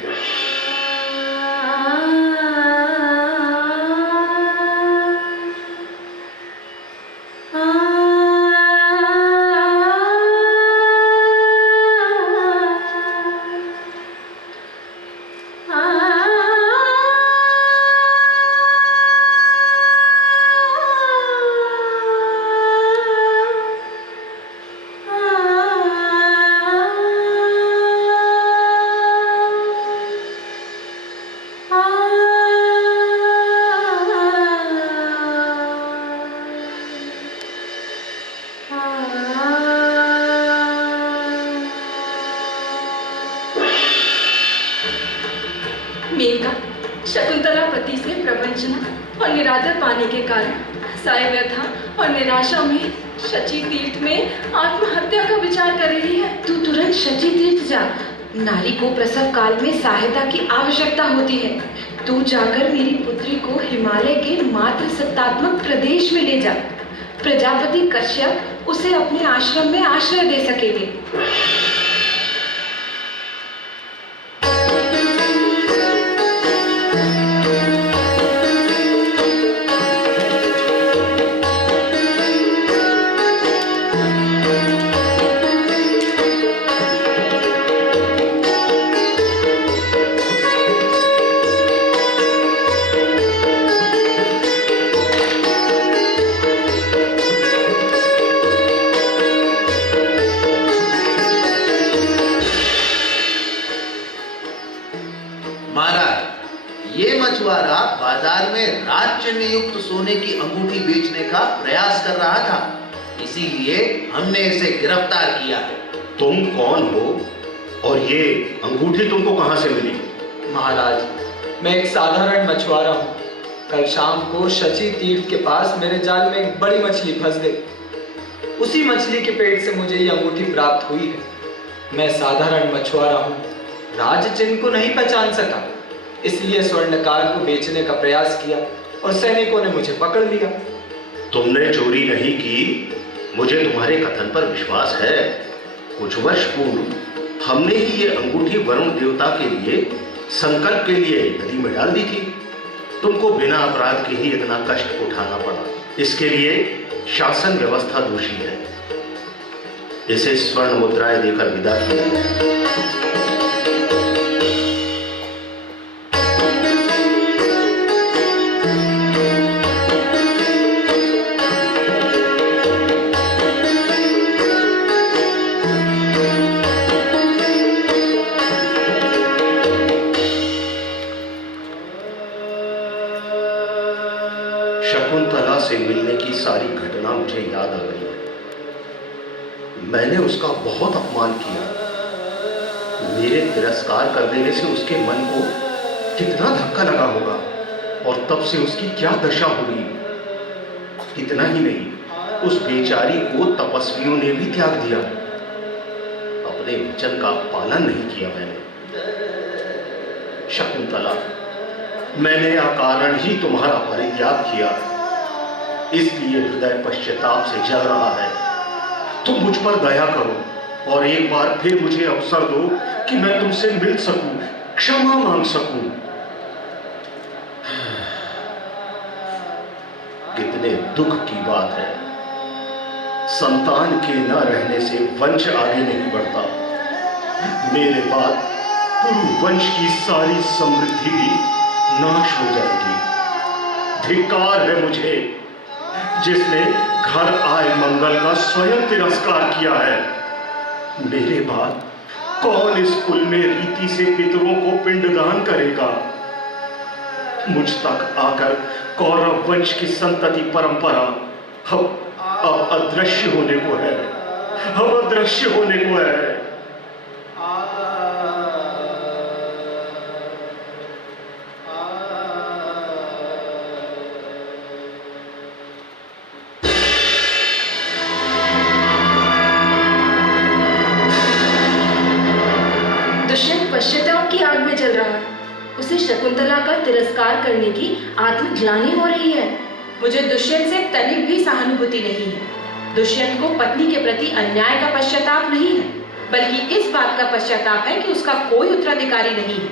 मेनका शकुंतला पति से प्रवंचना और निरादर पाने के कारण साय व्यथा और निराशा में शची तीर्थ में आत्महत्या का विचार कर रही है। तू तुरंत शची तीर्थ जा। नारी को प्रसव काल में सहायता की आवश्यकता होती है। तू जाकर मेरी पुत्री को हिमालय के मात्र सत्तात्मक प्रदेश में ले जा। प्रजापति कश्यप उसे अपने आश्रम में आश्रय दे सकेंगे। मछुआरा बाजार में राज्य नियुक्त सोने की अंगूठी बेचने का प्रयास कर रहा था, इसीलिए हमने इसे गिरफ्तार किया है। तुम कौन हो और ये अंगूठी तुमको कहां से मिली? महाराज, मैं एक साधारण मछुआरा हूँ। कल शाम को शची तीर्थ के पास मेरे जाल में एक बड़ी मछली फंस गई। उसी मछली के पेट से मुझे ये अंगूठी प्राप्त हुई है। मैं साधारण मछुआरा हूँ, राज चिन्ह को नहीं पहचान सका, इसलिए स्वर्णकार को बेचने का प्रयास किया और सैनिकों ने मुझे पकड़ लिया। तुमने चोरी नहीं की मुझे तुम्हारे कथन पर विश्वास है। कुछ वर्ष पूर्व हमने ही ये अंगूठी वरुण देवता के लिए संकल्प के लिए नदी में डाल दी थी। तुमको बिना अपराध के ही इतना कष्ट उठाना पड़ा। इसके लिए शासन व्यवस्था दोषी है। इसे स्वर्ण मुद्राएं देकर विदा किया। शकुंतला से मिलने की सारी घटना मुझे याद आ गई है। मैंने उसका बहुत अपमान किया। मेरे तिरस्कार कर देने से उसके मन को कितना धक्का लगा होगा और तब से उसकी क्या दशा हो गई। इतना ही नहीं, उस बेचारी को तपस्वियों ने भी त्याग दिया। अपने वचन का पालन नहीं किया मैंने। शकुंतला, मैंने अकारण ही तुम्हारा परित्याग किया, इसलिए हृदय पश्चाताप से जल रहा है। तुम मुझ पर दया करो और एक बार फिर मुझे अवसर दो कि मैं तुमसे मिल सकूं, क्षमा मांग सकूं। कितने दुख की बात है, संतान के न रहने से वंश आगे नहीं बढ़ता। मेरे बाद पुरु वंश की सारी समृद्धि भी नाश हो जाएगी। धिक्कार है मुझे, जिसने घर आए मंगल का स्वयं तिरस्कार किया है। मेरे बाद कौन इस कुल में रीति से पितरों को पिंडदान करेगा? मुझ तक आकर कौरव वंश की संतति परंपरा अब अदृश्य होने को है, अब अदृश्य होने को है। दुष्यंत पश्चाताप की आग में जल रहा है। उसे शकुंतला का तिरस्कार करने की आत्मग्लानि हो रही है। मुझे दुष्यंत से तनिक भी सहानुभूति नहीं है। दुष्यंत को पत्नी के प्रति अन्याय का पश्चाताप नहीं है, बल्कि इस बात का पश्चाताप है कि उसका कोई उत्तराधिकारी नहीं है।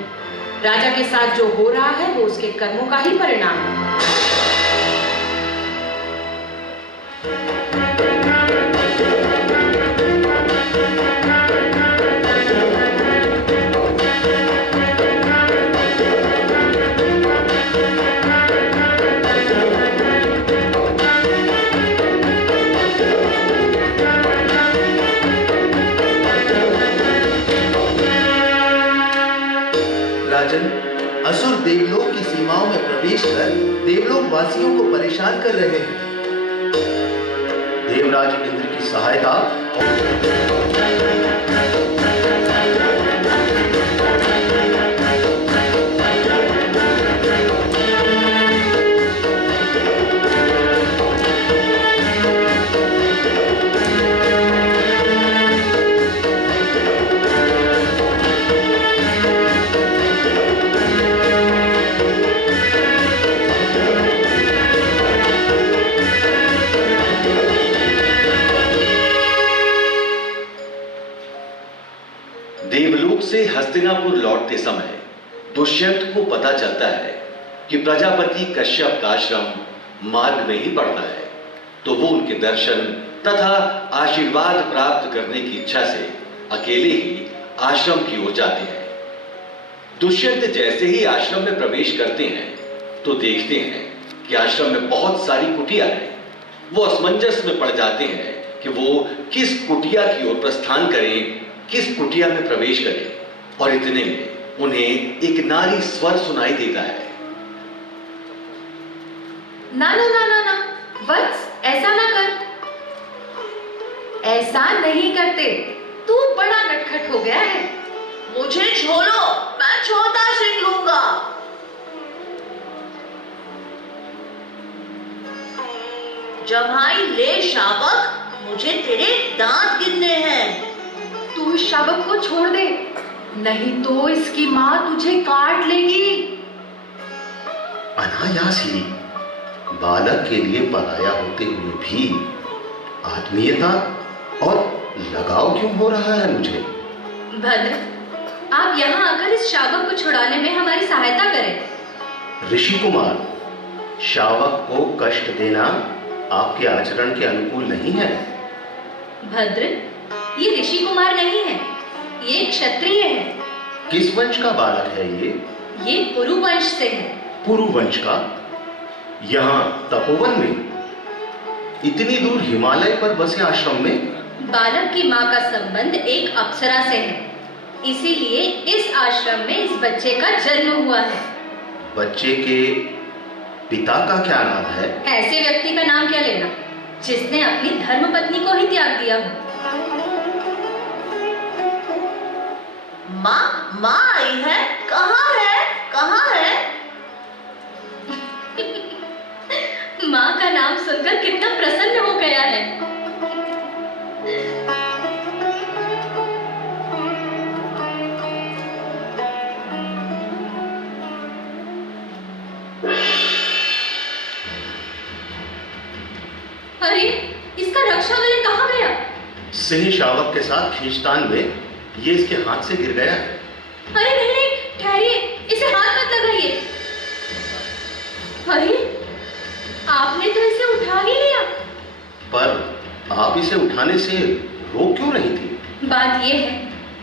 राजा के साथ जो हो रहा है वो उसके कर्मों का ही परिणाम है। असुर देवलोक की सीमाओं में प्रवेश कर देवलोक वासियों को परेशान कर रहे हैं। देवराज इंद्र की सहायता देवलोक से हस्तिनापुर लौटते समय दुष्यंत को पता चलता है कि प्रजापति कश्यप का आश्रम मार्ग में ही पड़ता है, तो वो उनके दर्शन तथा आशीर्वाद प्राप्त करने की इच्छा से अकेले ही आश्रम की ओर जाते हैं। दुष्यंत जैसे ही आश्रम में प्रवेश करते हैं तो देखते हैं कि आश्रम में बहुत सारी कुटिया हैं। वो असमंजस में पड़ जाते हैं कि वो किस कुटिया की ओर प्रस्थान करें, किस कुटिया में प्रवेश करें। और इतने में उन्हें एक नारी स्वर सुनाई देता है। ना ना ना ना ना वत्स, ऐसा ना कर, ऐसा नहीं करते। तू बड़ा नटखट हो गया है। मुझे छोड़ो, मैं छोटा सिंह लूंगा। जमाई ले शावक, मुझे तेरे दांत गिनने हैं। तू इस शावक को छोड़ दे, नहीं तो इसकी माँ तुझे काट लेगी। अनायास ही बालक के लिए पराया होते हुए भी आत्मीयता और लगाव क्यों हो रहा है मुझे? भद्र, आप यहाँ आकर इस शावक को छुड़ाने में हमारी सहायता करें। ऋषि कुमार, शावक को कष्ट देना आपके आचरण के अनुकूल नहीं है। भद्र, ये ऋषि कुमार नहीं है, ये क्षत्रिय है। किस वंश का बालक है ये? ये पुरु वंश से है। पुरु वंश का? यहाँ तपोवन में? इतनी दूर हिमालय पर बसे आश्रम में? बालक की माँ का संबंध एक अप्सरा से है, इसीलिए इस आश्रम में इस बच्चे का जन्म हुआ है। बच्चे के पिता का क्या नाम है? ऐसे व्यक्ति का नाम क्या लेना जिसने अपनी धर्मपत्नी को ही त्याग दिया हो। माँ आई है? कहाँ है? कहाँ है? माँ का नाम सुनकर कितना प्रसन्न हो गया है। अरे, इसका रक्षाबंधन कहाँ गया? सिंह शावक के साथ खींचतान में ये इसके हाथ से गिर गया है। अरे नहीं नहीं, ठहरिए, इसे हाथ मत लगाइए। अरे, आपने तो इसे उठा ही लिया। पर आप इसे उठाने से रोक क्यों रही थी? बात यह है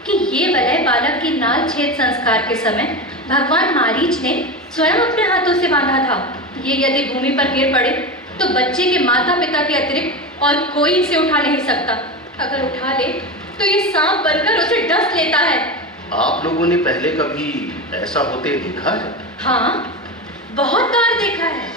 कि ये वलय बालक की नाल छेद संस्कार के समय भगवान मारीच ने स्वयं अपने हाथों से बांधा था। ये यदि भूमि पर गिर पड़े तो बच्चे के माता पिता के अतिरिक्त और कोई इसे उठा नहीं सकता। अगर उठा ले तो ये सांप बनकर उसे डस लेता है। आप लोगों ने पहले कभी ऐसा होते देखा है? हाँ, बहुत बार देखा है।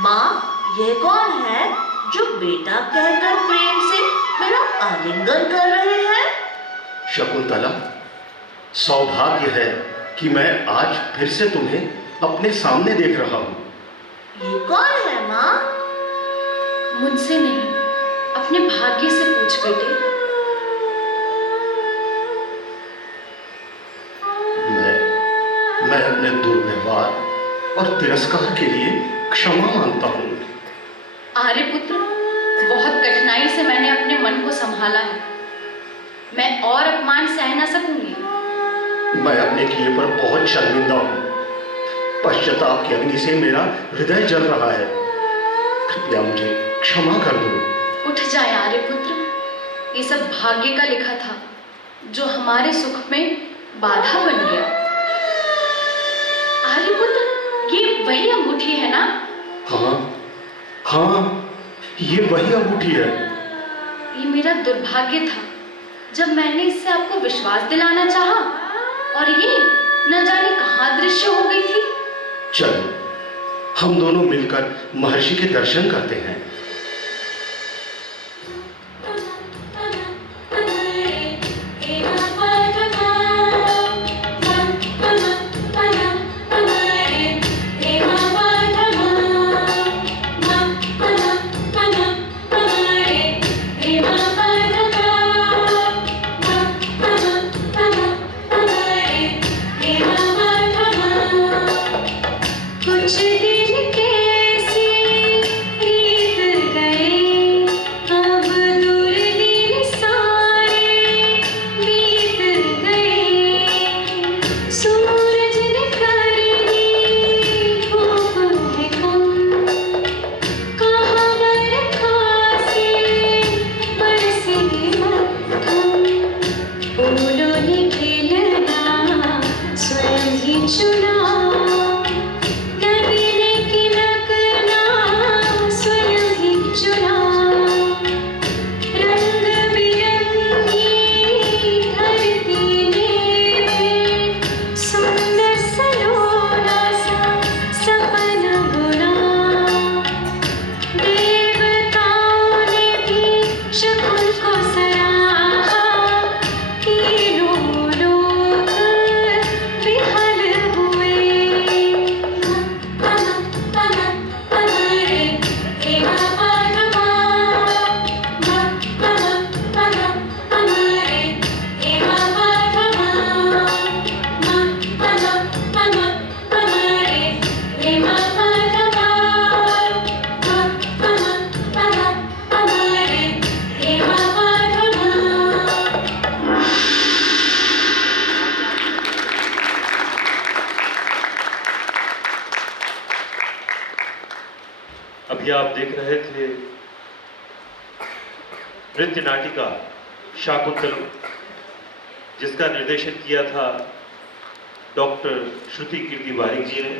माँ, ये कौन है जो बेटा कहकर प्रेम से मेरा आलिंगन कर रहे हैं? शकुंतला, सौभाग्य है कि मैं आज फिर से तुम्हें अपने सामने देख रहा हूँ। ये कौन है माँ? मुझसे नहीं, अपने भाग्य से पूछ बेटे। मैं अपने दुर्व्यवहार और तिरस्कार के लिए क्षमा मांगता हूँ। आर्यपुत्र, बहुत कठिनाई से मैंने अपने मन को संभाला है। मैं और अपमान सह न सकूंगी। मैं अपने किए पर बहुत शर्मिंदा हूँ। पश्चाताप की अग्नि से मेरा हृदय जल रहा है। कृपया मुझे क्षमा कर दो। उठ जाए आर्यपुत्र, ये सब भाग्य का लिखा था जो हमारे सुख में बाधा बन गया। आर्यपुत्र, ये वही अंगूठी है ना? हाँ, ये वही अंगूठी है। ये मेरा दुर्भाग्य था जब मैंने इससे आपको विश्वास दिलाना चाहा और ये न जाने कहाँ दृश्य हो गई थी। चलो, हम दोनों मिलकर महर्षि के दर्शन करते हैं। कुछ दिन कैसी रीत नृत्य नाटिका शाकुंतलम, जिसका निर्देशन किया था डॉक्टर श्रुति कीर्ति बारिक जी ने।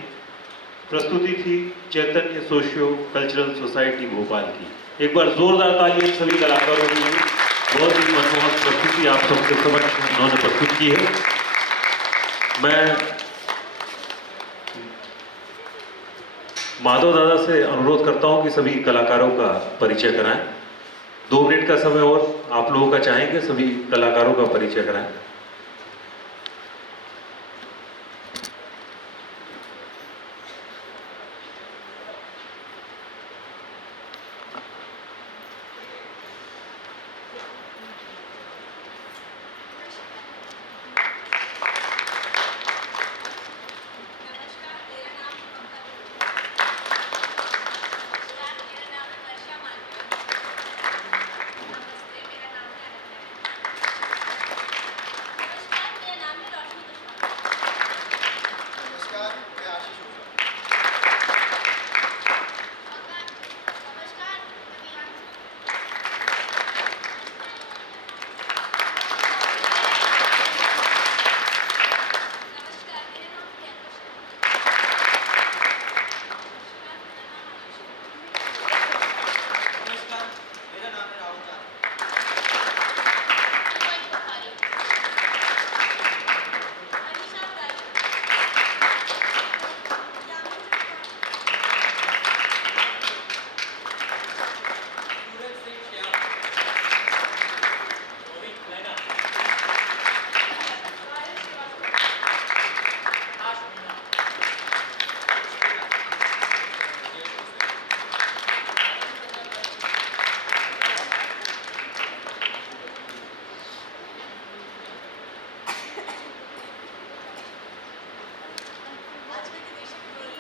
प्रस्तुति थी चैतन्य सोशियो कल्चरल सोसाइटी भोपाल की। एक बार जोरदार तालियां सभी कलाकारों के लिए। बहुत ही मनमोहक प्रस्तुति आप सबके समक्ष उन्होंने प्रस्तुत की है। मैं माधव दादा से अनुरोध करता हूं कि सभी कलाकारों का परिचय कराएं। 2 मिनट का समय और आप लोगों का चाहेंगे, सभी कलाकारों का परिचय कराएं।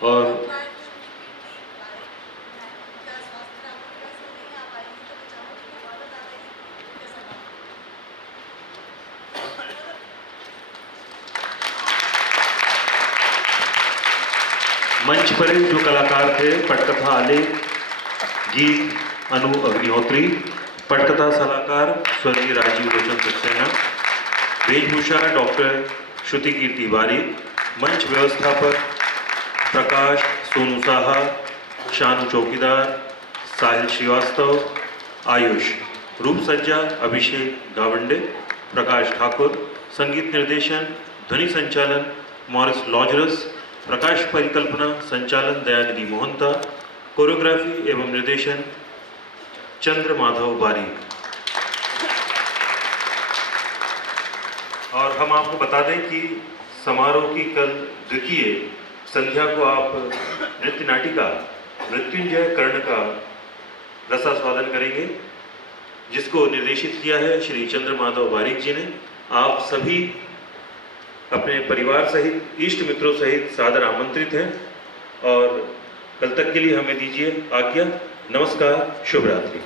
और मंच पर जो कलाकार थे, पटकथा आलेख, गीत अनु अग्निहोत्री, पटकथा सलाहकार स्वर्गीय राजीव रोशन सक्सेना, वेशभूषा डॉक्टर श्रुति कीर्ति बारिक, मंच व्यवस्थापक प्रकाश सोनू साहा, शानू चौकीदार, साहिल श्रीवास्तव, आयुष, रूप सज्जा अभिषेक गावंडे, प्रकाश ठाकुर, संगीत निर्देशन ध्वनि संचालन मॉरिस लॉजरस, प्रकाश परिकल्पना संचालन दयानिधि मोहंता, कोरियोग्राफी एवं निर्देशन चंद्र माधव बारिक। और हम आपको बता दें कि समारोह की कल द्वितीय संध्या को आप नृत्य नाटिका मृत्युंजय कर्ण का रसास्वादन करेंगे, जिसको निर्देशित किया है श्री चंद्र माधव बारिक जी ने। आप सभी अपने परिवार सहित, इष्ट मित्रों सहित सादर आमंत्रित हैं और कल तक के लिए हमें दीजिए आज्ञा। नमस्कार, शुभ रात्रि।